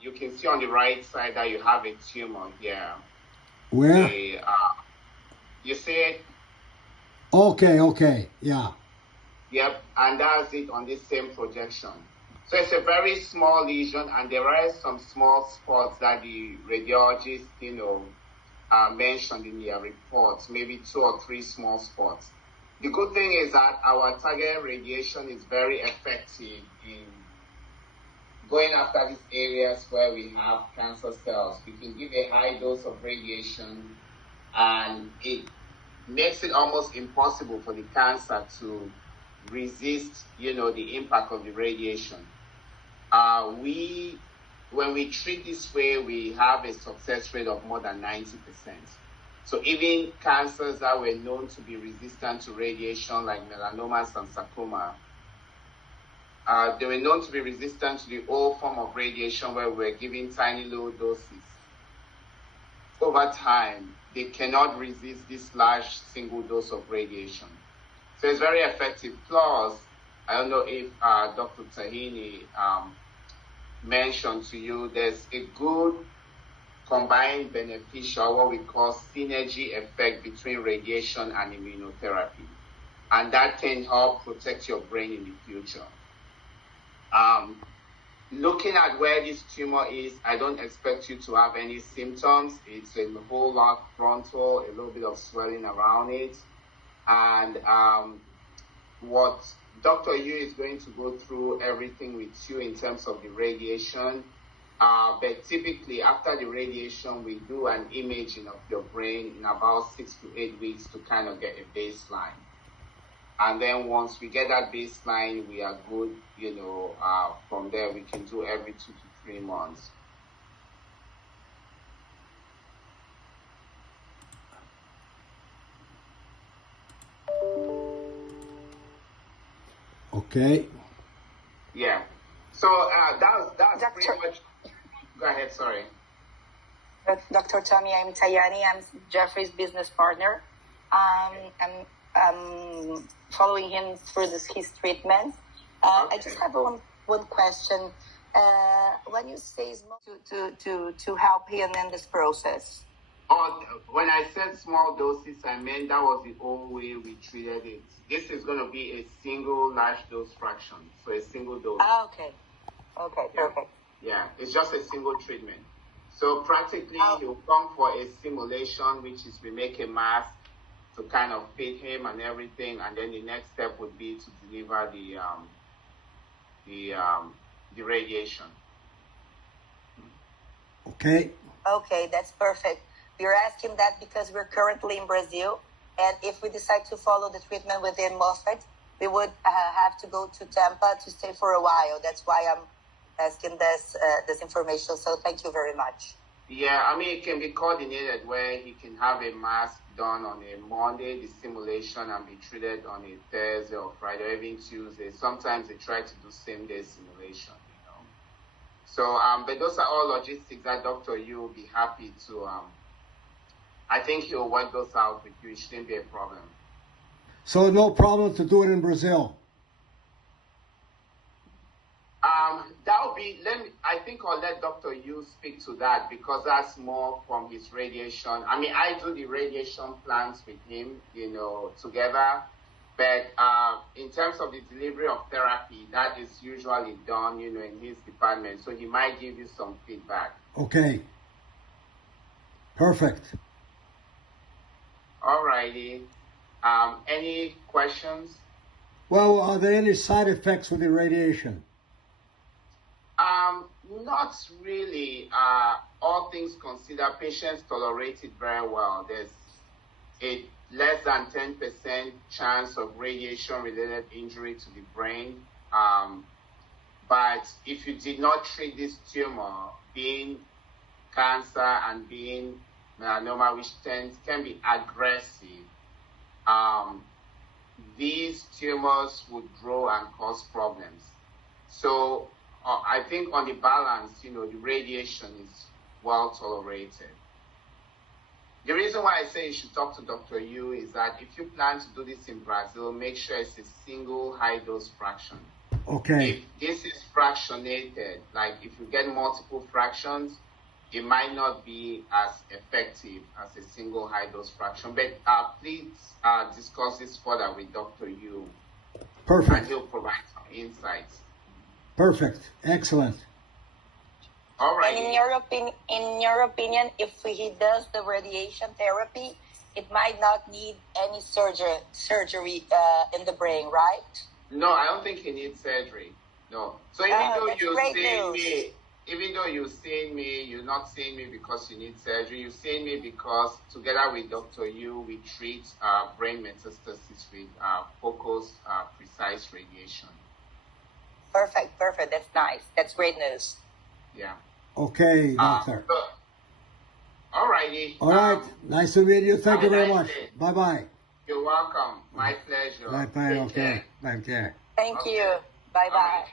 You can see on the right side that you have a tumor here. Where? You see it? Okay, yeah. Yep, and that's it on this same projection. So it's a very small lesion, and there are some small spots that the radiologist, mentioned in their reports, maybe 2 or 3 small spots. The good thing is that our targeted radiation is very effective in going after these areas where we have cancer cells. We can give a high dose of radiation, and it makes it almost impossible for the cancer to resist, the impact of the radiation. When we treat this way, we have a success rate of more than 90%. So even cancers that were known to be resistant to radiation, like melanomas and sarcoma, they were known to be resistant to the old form of radiation where we were giving tiny low doses. Over time, they cannot resist this large single dose of radiation. So it's very effective. Plus, I don't know if Dr. Tahini mentioned to you, there's a good combined beneficial, what we call synergy effect between radiation and immunotherapy. And that can help protect your brain in the future. Looking at where this tumor is, I don't expect you to have any symptoms. It's a whole lot frontal, a little bit of swelling around it. And what Dr. Yu is going to go through everything with you in terms of the radiation. But typically after the radiation, we do an imaging of your brain in about 6 to 8 weeks to kind of get a baseline. And then once we get that baseline, we are good, from there we can do every 2 to 3 months. Okay. Yeah. So that's pretty much. Go ahead. Sorry. Dr. Tommy, I'm Tayani. I'm Jeffrey's business partner. I'm following him through his treatment. Okay. I just have one question. When you say to help him in this process. Oh, when I said small doses, I meant that was the old way we treated it. This is going to be a single large dose fraction, so a single dose. Okay. Okay, perfect. Yeah, it's just a single treatment. So practically, he'll come for a simulation, which is we make a mask to kind of fit him and everything, and then the next step would be to deliver the radiation. Okay. Okay, that's perfect. We're asking that because we're currently in Brazil, and if we decide to follow the treatment within Moffitt, we would have to go to Tampa to stay for a while. That's why I'm asking this information. So thank you very much. Yeah, I mean, it can be coordinated where he can have a mask done on a Monday, the simulation, and be treated on a Thursday or Friday or even Tuesday. Sometimes they try to do same-day simulation, So, but those are all logistics that Dr. Yu will be happy to, I think he'll work those out with you. It shouldn't be a problem. So no problem to do it in Brazil? That'll be, I think I'll let Dr. Yu speak to that because that's more from his radiation. I mean, I do the radiation plans with him, together. But in terms of the delivery of therapy, that is usually done, in his department. So he might give you some feedback. Okay. Perfect. All righty. Any questions? Well, are there any side effects with the radiation? Not really. All things considered, patients tolerate it very well. There's a less than 10% chance of radiation-related injury to the brain. But if you did not treat this tumor, being cancer and being melanoma, which can be aggressive, these tumors would grow and cause problems. So I think on the balance, the radiation is well tolerated. The reason why I say you should talk to Dr. Yu is that if you plan to do this in Brazil, make sure it's a single high dose fraction. Okay. If this is fractionated, like if you get multiple fractions, it might not be as effective as a single high dose fraction. But please discuss this further with Dr. Yu, and Perfect. he'll provide some insights. Perfect. Excellent. All right. And in your opinion, if he does the radiation therapy, it might not need any surgery in the brain, right? No, I don't think he needs surgery. No. So even though you're seeing me, you're not seeing me because you need surgery. You're seeing me because together with Dr. Yu, we treat brain metastasis with focused, precise radiation. Perfect. That's nice. That's great news. Yeah. Okay, doctor. All righty. All right. Nice to meet you. Thank you have a very nice much. day. Bye-bye. You're welcome. My pleasure. Bye-bye. Take Okay. care. Bye. Care. Thank Okay. you. Bye-bye. All right.